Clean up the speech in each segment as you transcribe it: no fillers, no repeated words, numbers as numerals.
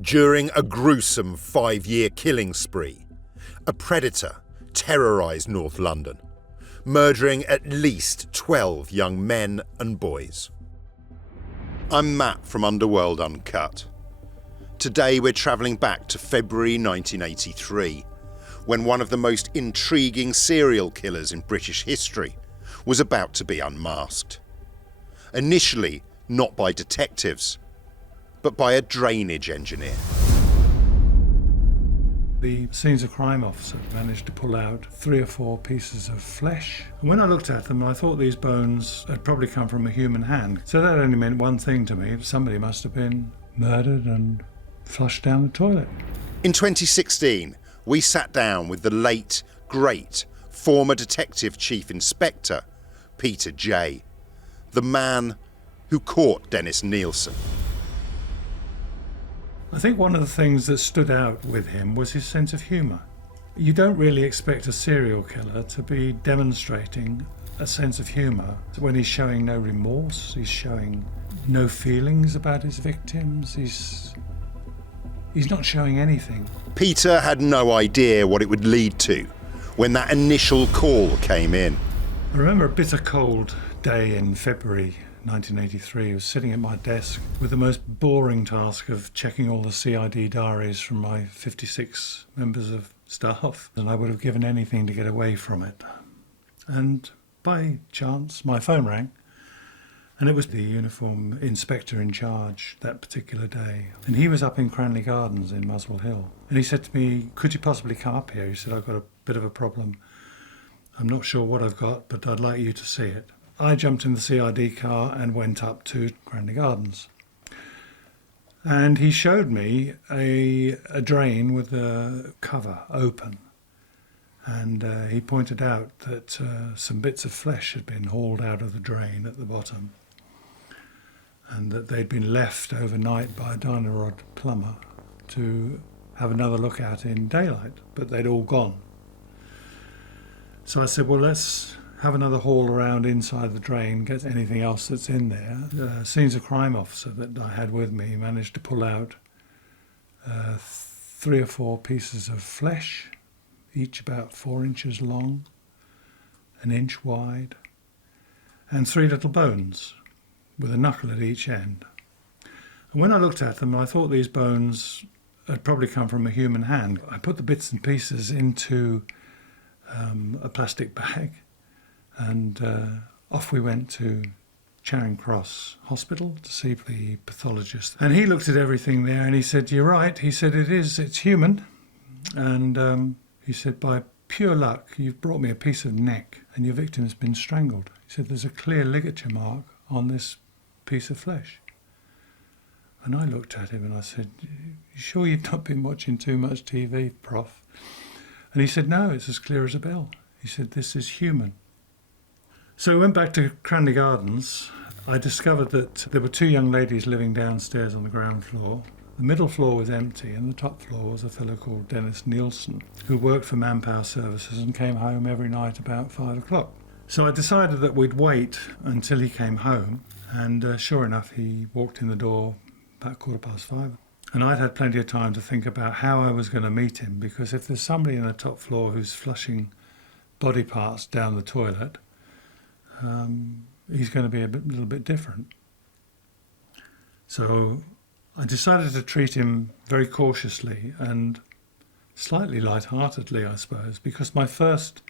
During a gruesome 5-year killing spree, a predator terrorised North London, murdering at least 12 young men and boys. I'm Matt from Underworld Uncut. Today we're travelling back to February 1983, when one of the most intriguing serial killers in British history was about to be unmasked. Initially, not by detectives, but by a drainage engineer. The scenes of crime officer managed to pull out 3 or 4 pieces of flesh. And when I looked at them, I thought these bones had probably come from a human hand. So that only meant one thing to me: somebody must have been murdered and flushed down the toilet. In 2016, we sat down with the late, great, former Detective Chief Inspector, Peter J., the man who caught Dennis Nilsen. I think one of the things that stood out with him was his sense of humour. You don't really expect a serial killer to be demonstrating a sense of humour when he's showing no remorse, he's showing no feelings about his victims, he's not showing anything. Peter had no idea what it would lead to when that initial call came in. I remember a bitter cold day in February 1983. I was sitting at my desk with the most boring task of checking all the CID diaries from my 56 members of staff, and I would have given anything to get away from it. And by chance, my phone rang, and it was the uniform inspector in charge that particular day. And he was up in Cranley Gardens in Muswell Hill. And he said to me, "Could you possibly come up here?" He said, "I've got a bit of a problem. I'm not sure what I've got, but I'd like you to see it." I jumped in the CID car and went up to Cranley Gardens. And he showed me a drain with the cover open. And he pointed out that some bits of flesh had been hauled out of the drain at the bottom, and that they'd been left overnight by a Dynarod plumber to have another look at in daylight, but they'd all gone. So I said, well, let's have another haul around inside the drain, get anything else that's in there. The scenes of crime officer that I had with me managed to pull out 3 or 4 pieces of flesh, each about 4 inches long, 1 inch wide, and 3 little bones with a knuckle at each end. And when I looked at them, I thought these bones had probably come from a human hand. I put the bits and pieces into a plastic bag, and off we went to Charing Cross Hospital to see the pathologist. And he looked at everything there and he said, "You're right." He said, it's human. And he said, "By pure luck, you've brought me a piece of neck and your victim's been strangled." He said, "There's a clear ligature mark on this piece of flesh." And I looked at him and I said, "You sure you've not been watching too much TV, Prof?" And he said, "No, it's as clear as a bell." He said, "This is human." So we went back to Cranley Gardens. I discovered that there were 2 young ladies living downstairs on the ground floor. The middle floor was empty, and the top floor was a fellow called Dennis Nilsen, who worked for Manpower Services and came home every night about 5 o'clock. So I decided that we'd wait until he came home, and sure enough, he walked in the door about 5:15. And I'd had plenty of time to think about how I was going to meet him, because if there's somebody in the top floor who's flushing body parts down the toilet, he's going to be a little bit different. So I decided to treat him very cautiously and slightly light-heartedly, I suppose, because my first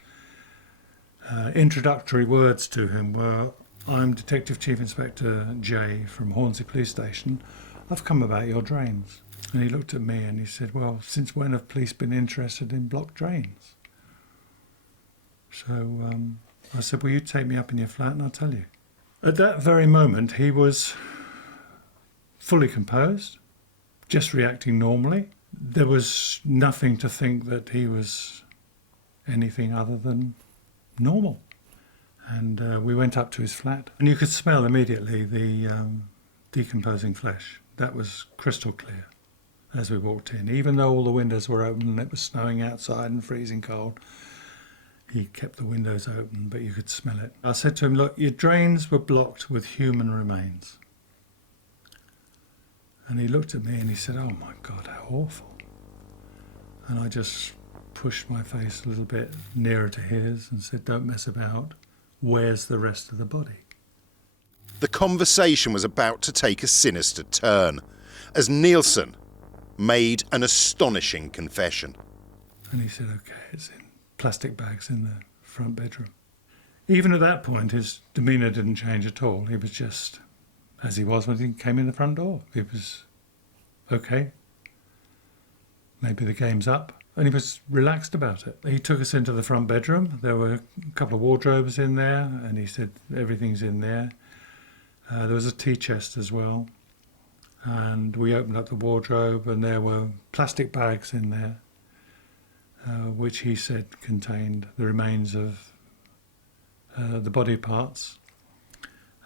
introductory words to him were, "I'm Detective Chief Inspector J from Hornsey Police Station. I've come about your drains." And he looked at me and he said, "Well, since when have police been interested in blocked drains?" So I said, "Well, you take me up in your flat and I'll tell you." At that very moment, he was fully composed, just reacting normally. There was nothing to think that he was anything other than normal. And we went up to his flat, and you could smell immediately the decomposing flesh. That was crystal clear as we walked in. Even though all the windows were open and it was snowing outside and freezing cold, he kept the windows open, but you could smell it. I said to him, "Look, your drains were blocked with human remains." And he looked at me and he said, "Oh my God, how awful." And I just pushed my face a little bit nearer to his and said, "Don't mess about. Where's the rest of the body?" The conversation was about to take a sinister turn, as Nilsen made an astonishing confession. And he said, "Okay, it's in plastic bags in the front bedroom." Even at that point, his demeanour didn't change at all. He was just as he was when he came in the front door. He was okay. Maybe the game's up. And he was relaxed about it. He took us into the front bedroom. There were a couple of wardrobes in there, and he said, "Everything's in there." There was a tea chest as well. And we opened up the wardrobe, and there were plastic bags in there, which he said contained the remains of the body parts.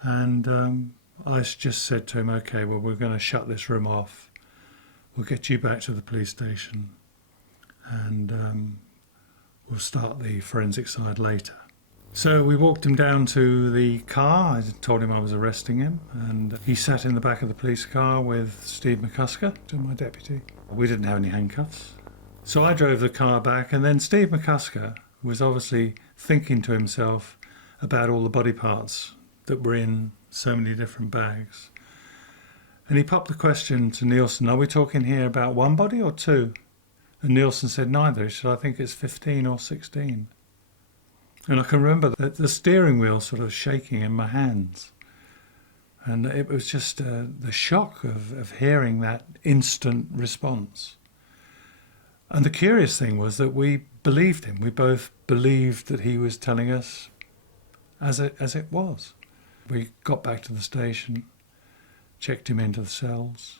And I just said to him, "Okay, well, we're going to shut this room off. We'll get you back to the police station, and we'll start the forensic side later." So we walked him down to the car. I told him I was arresting him, and he sat in the back of the police car with Steve McCusker, my deputy. We didn't have any handcuffs. So I drove the car back, and then Steve McCusker was obviously thinking to himself about all the body parts that were in so many different bags. And he popped the question to Nilsen, "Are we talking here about one body or two?" And Nilsen said neither. He said, "I think it's 15 or 16. And I can remember the steering wheel sort of shaking in my hands. And it was just the shock of hearing that instant response. And the curious thing was that we believed him. We both believed that he was telling us as it was. We got back to the station, checked him into the cells,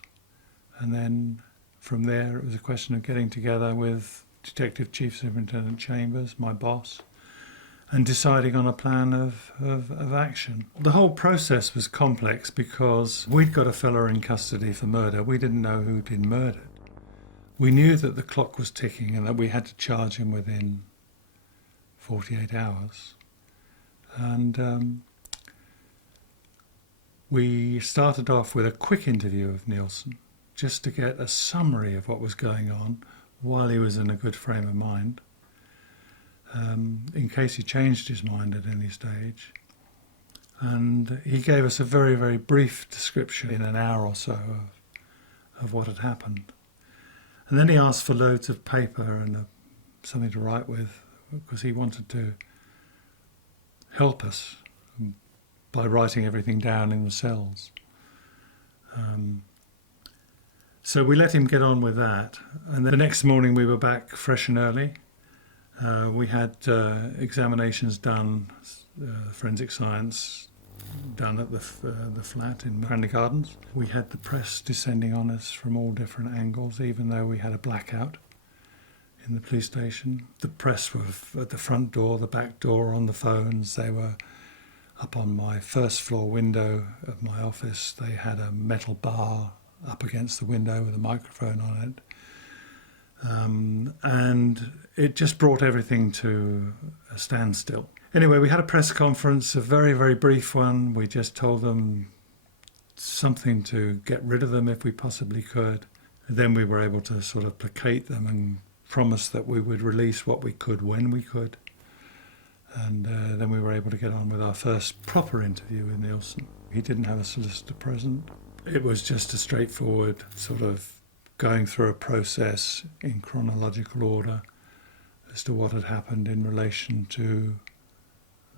and then from there it was a question of getting together with Detective Chief Superintendent Chambers, my boss, and deciding on a plan of action. The whole process was complex because we'd got a fella in custody for murder. We didn't know who'd been murdered. We knew that the clock was ticking and that we had to charge him within 48 hours. And we started off with a quick interview of Nilsen, just to get a summary of what was going on while he was in a good frame of mind, in case he changed his mind at any stage. And he gave us a very, very brief description in an hour or so of what had happened. And then he asked for loads of paper and something to write with, because he wanted to help us by writing everything down in the cells. So we let him get on with that. And then the next morning we were back fresh and early. We had examinations done, forensic science done at the flat in Cranley Gardens. We had the press descending on us from all different angles, even though we had a blackout in the police station. The press were at the front door, the back door, on the phones. They were up on my first floor window of my office. They had a metal bar up against the window with a microphone on it. And it just brought everything to a standstill. Anyway, we had a press conference, a very, very brief one. We just told them something to get rid of them if we possibly could. And then we were able to sort of placate them and promise that we would release what we could when we could. And then we were able to get on with our first proper interview with Nilsen. He didn't have a solicitor present. It was just a straightforward sort of going through a process in chronological order as to what had happened in relation to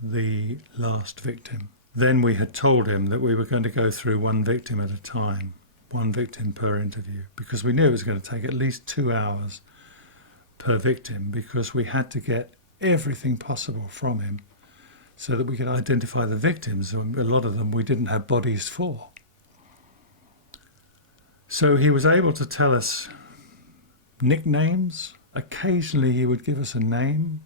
the last victim. Then we had told him that we were going to go through one victim at a time, one victim per interview, because we knew it was going to take at least 2 hours per victim, because we had to get everything possible from him so that we could identify the victims. A lot of them we didn't have bodies for. So he was able to tell us nicknames. Occasionally he would give us a name.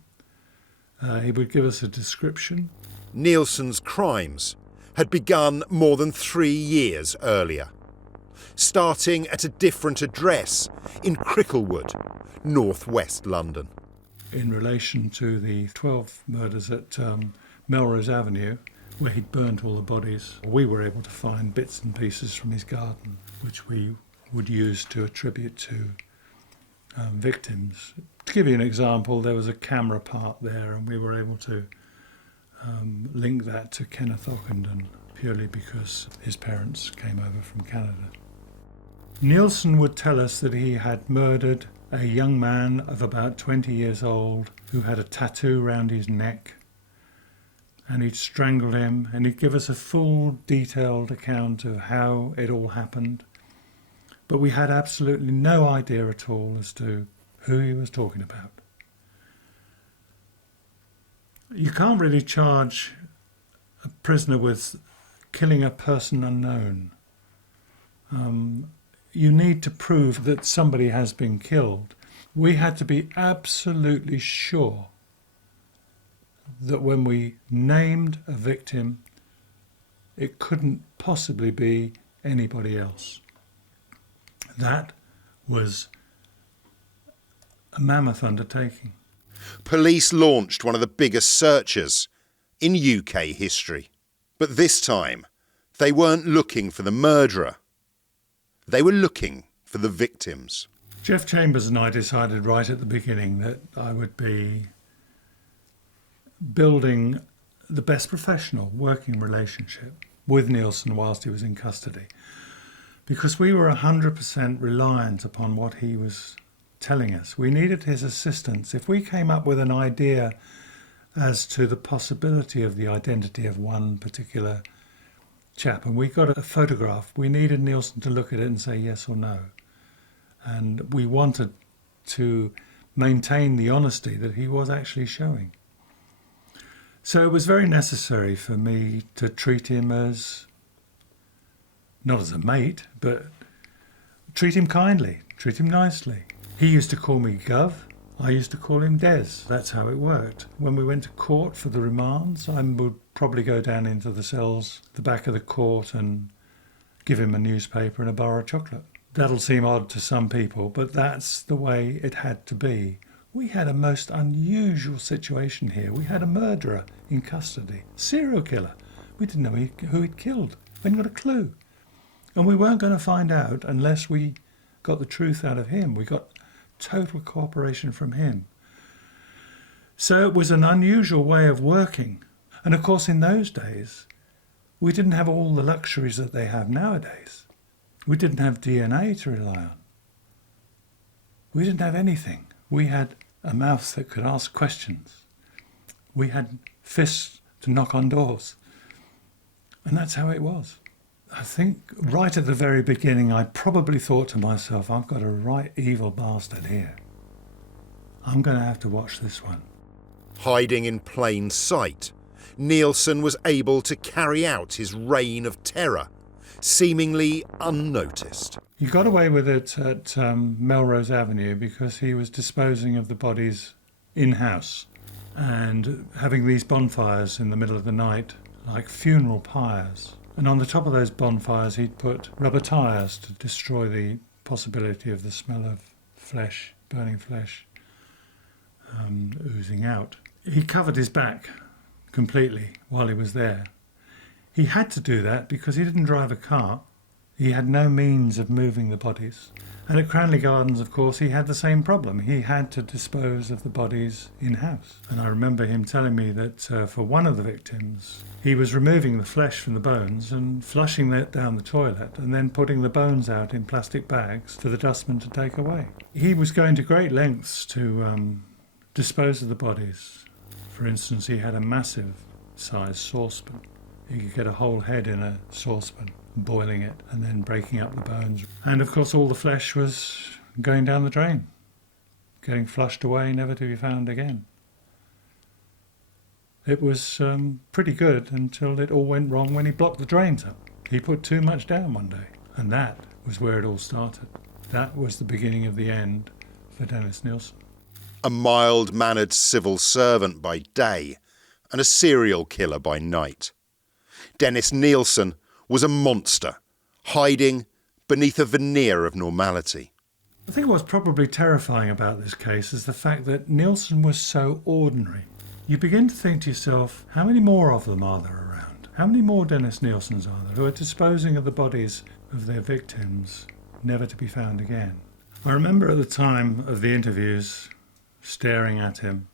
He would give us a description. Nilsen's crimes had begun more than 3 years earlier, starting at a different address in Cricklewood, northwest London. In relation to the 12 murders at Melrose Avenue, where he'd burnt all the bodies, we were able to find bits and pieces from his garden, which we would use to attribute to victims. To give you an example, there was a camera part there, and we were able to link that to Kenneth Ockenden purely because his parents came over from Canada. Nilsen would tell us that he had murdered a young man of about 20 years old who had a tattoo round his neck, and he'd strangled him, and he'd give us a full detailed account of how it all happened. But we had absolutely no idea at all as to who he was talking about. You can't really charge a prisoner with killing a person unknown. You need to prove that somebody has been killed. We had to be absolutely sure that when we named a victim, it couldn't possibly be anybody else. That was a mammoth undertaking. Police launched one of the biggest searches in UK history. But this time, they weren't looking for the murderer. They were looking for the victims. Jeff Chambers and I decided right at the beginning that I would be building the best professional working relationship with Nilsen whilst he was in custody, because we were 100% reliant upon what he was telling us. We needed his assistance. If we came up with an idea as to the possibility of the identity of one particular chap, and we got a photograph, we needed Nilsen to look at it and say yes or no. And we wanted to maintain the honesty that he was actually showing. So it was very necessary for me to treat him as, not as a mate, but treat him kindly, treat him nicely. He used to call me Gov, I used to call him Des. That's how it worked. When we went to court for the remands, I would probably go down into the cells, the back of the court, and give him a newspaper and a bar of chocolate. That'll seem odd to some people, but that's the way it had to be. We had a most unusual situation here. We had a murderer in custody, serial killer. We didn't know who he'd killed. We hadn't got a clue. And we weren't going to find out unless we got the truth out of him. We got total cooperation from him. So it was an unusual way of working. And of course, in those days, we didn't have all the luxuries that they have nowadays. We didn't have DNA to rely on. We didn't have anything. We had a mouth that could ask questions. We had fists to knock on doors. And that's how it was. I think right at the very beginning, I probably thought to myself, I've got a right evil bastard here. I'm going to have to watch this one. Hiding in plain sight, Nilsen was able to carry out his reign of terror, seemingly unnoticed. He got away with it at Melrose Avenue because he was disposing of the bodies in-house and having these bonfires in the middle of the night, like funeral pyres. And on the top of those bonfires, he'd put rubber tyres to destroy the possibility of the smell of flesh, burning flesh, oozing out. He covered his back completely while he was there. He had to do that because he didn't drive a car. He had no means of moving the bodies. And at Cranley Gardens, of course, he had the same problem. He had to dispose of the bodies in-house. And I remember him telling me that for one of the victims, he was removing the flesh from the bones and flushing that down the toilet and then putting the bones out in plastic bags for the dustman to take away. He was going to great lengths to dispose of the bodies. For instance, he had a massive size saucepan. You could get a whole head in a saucepan, boiling it and then breaking up the bones. And of course all the flesh was going down the drain, getting flushed away, never to be found again. It was pretty good until it all went wrong when he blocked the drains up. He put too much down one day, and that was where it all started. That was the beginning of the end for Dennis Nilsen. A mild-mannered civil servant by day and a serial killer by night. Dennis Nilsen was a monster, hiding beneath a veneer of normality. I think what's probably terrifying about this case is the fact that Nilsen was so ordinary. You begin to think to yourself, how many more of them are there around? How many more Dennis Nilsens are there who are disposing of the bodies of their victims never to be found again. I remember at the time of the interviews staring at him,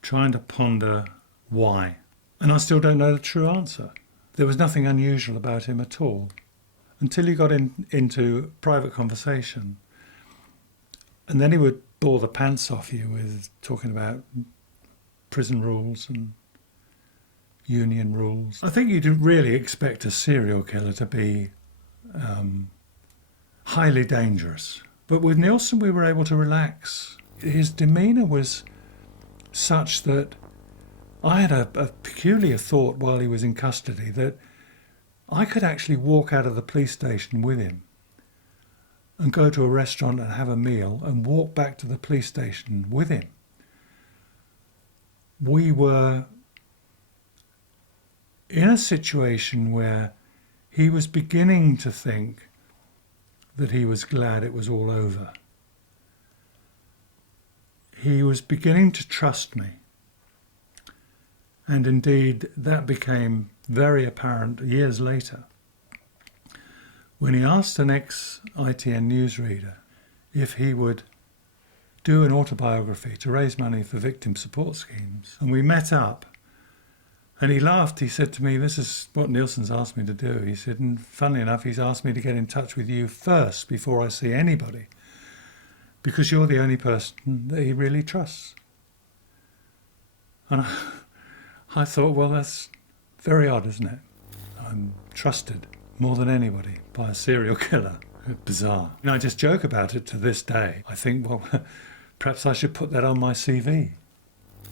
trying to ponder why. And I still don't know the true answer. There was nothing unusual about him at all until you got into private conversation. And then he would bore the pants off you with talking about prison rules and union rules. I think you'd really expect a serial killer to be highly dangerous. But with Nilsen, we were able to relax. His demeanour was such that I had a peculiar thought while he was in custody that I could actually walk out of the police station with him and go to a restaurant and have a meal and walk back to the police station with him. We were in a situation where he was beginning to think that he was glad it was all over. He was beginning to trust me. And indeed, that became very apparent years later when he asked an ex-ITN newsreader if he would do an autobiography to raise money for victim support schemes. And we met up and he laughed. He said to me, "This is what Nilsen's asked me to do." He said, and funnily enough, he's asked me to get in touch with you first before I see anybody, because you're the only person that he really trusts. And I thought, well, that's very odd, isn't it? I'm trusted more than anybody by a serial killer. Bizarre. And I just joke about it to this day. I think, well, perhaps I should put that on my CV.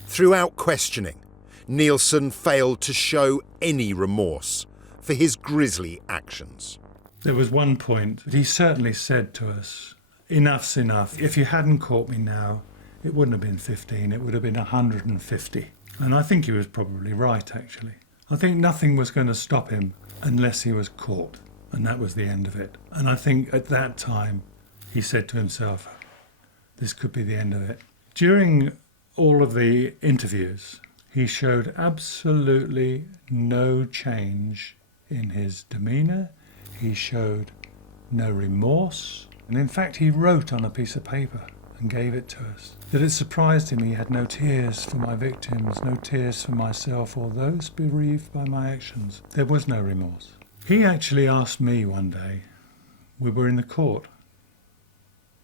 Throughout questioning, Nilsen failed to show any remorse for his grisly actions. There was one point that he certainly said to us, "Enough's enough. If you hadn't caught me now, it wouldn't have been 15, it would have been 150. And I think he was probably right, actually. I think nothing was going to stop him unless he was caught, and that was the end of it. And I think at that time he said to himself, this could be the end of it. During all of the interviews, he showed absolutely no change in his demeanour. He showed no remorse. And in fact, he wrote on a piece of paper and gave it to us that it surprised him he had no tears for my victims, no tears for myself or those bereaved by my actions. There was no remorse. He actually asked me one day, we were in the court,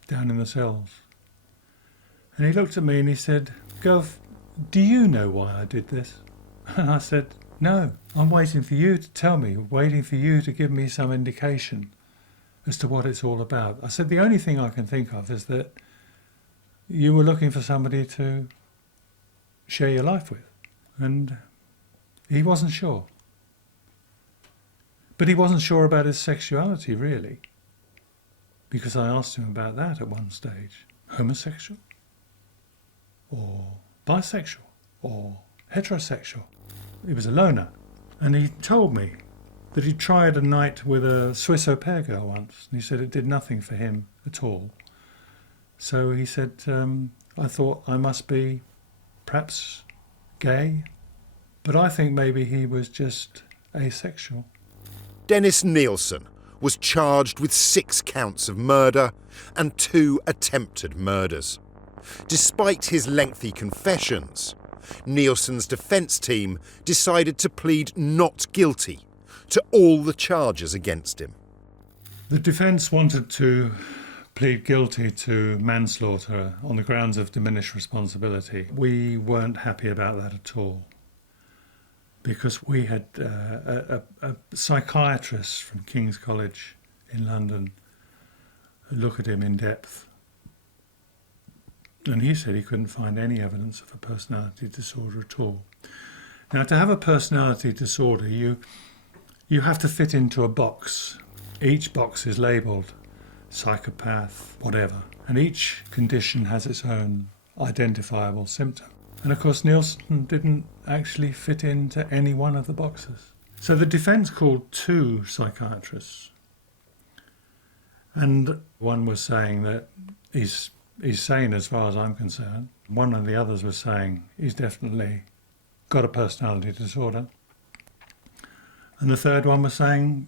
down in the cells, and he looked at me and he said, "Gov, do you know why I did this?" And I said, "No, I'm waiting for you to tell me, waiting for you to give me some indication as to what it's all about." I said, "The only thing I can think of is that you were looking for somebody to share your life with." And he wasn't sure. But he wasn't sure about his sexuality, really, because I asked him about that at one stage. Homosexual? Or bisexual? Or heterosexual? He was a loner. And he told me that he tried a night with a Swiss au pair girl once, and he said it did nothing for him at all. So he said, I thought I must be perhaps gay, but I think maybe he was just asexual. Dennis Nilsen was charged with 6 counts of murder and 2 attempted murders. Despite his lengthy confessions, Nilsen's defence team decided to plead not guilty to all the charges against him. The defence wanted to plead guilty to manslaughter on the grounds of diminished responsibility. We weren't happy about that at all, because we had a psychiatrist from King's College in London look at him in depth, and he said he couldn't find any evidence of a personality disorder at all. Now, to have a personality disorder, you have to fit into a box. Each box is labelled psychopath, whatever, and each condition has its own identifiable symptom. And of course, Nilsen didn't actually fit into any one of the boxes. So the defence called 2 psychiatrists, and one was saying that he's sane as far as I'm concerned. One of the others was saying he's definitely got a personality disorder. And the third one was saying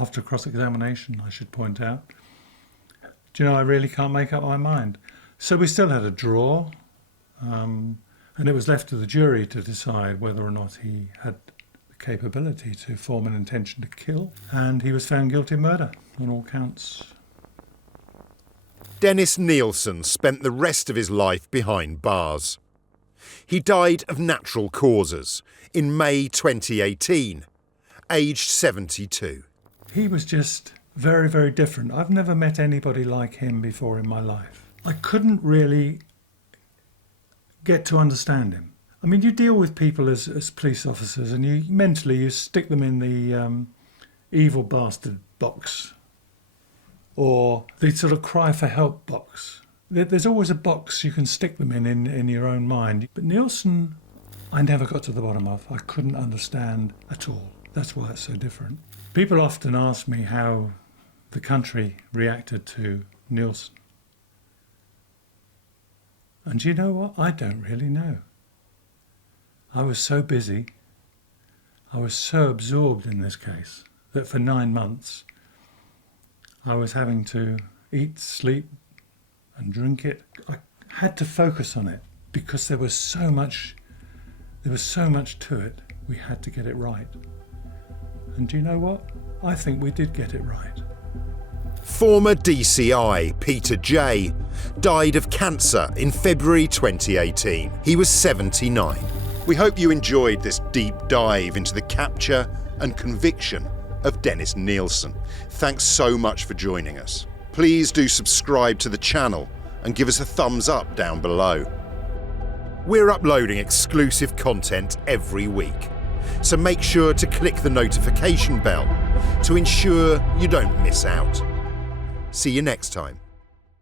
after cross-examination, I should point out. Do you know, I really can't make up my mind. So we still had a draw, and it was left to the jury to decide whether or not he had the capability to form an intention to kill, and he was found guilty of murder on all counts. Dennis Nilsen spent the rest of his life behind bars. He died of natural causes in May 2018, aged 72. He was just very, very different. I've never met anybody like him before in my life. I couldn't really get to understand him. I mean, you deal with people as police officers, and you stick them in the evil bastard box, or the sort of cry for help box. There's always a box you can stick them in your own mind. But Nilsen, I never got to the bottom of. I couldn't understand at all. That's why it's so different. People often ask me how the country reacted to Nilsen. And you know what? I don't really know. I was so busy, I was so absorbed in this case, that for 9 months I was having to eat, sleep and drink it. I had to focus on it because there was so much to it. We had to get it right. And do you know what? I think we did get it right. Former DCI Peter J. died of cancer in February 2018. He was 79. We hope you enjoyed this deep dive into the capture and conviction of Dennis Nilsen. Thanks so much for joining us. Please do subscribe to the channel and give us a thumbs up down below. We're uploading exclusive content every week, so make sure to click the notification bell to ensure you don't miss out. See you next time.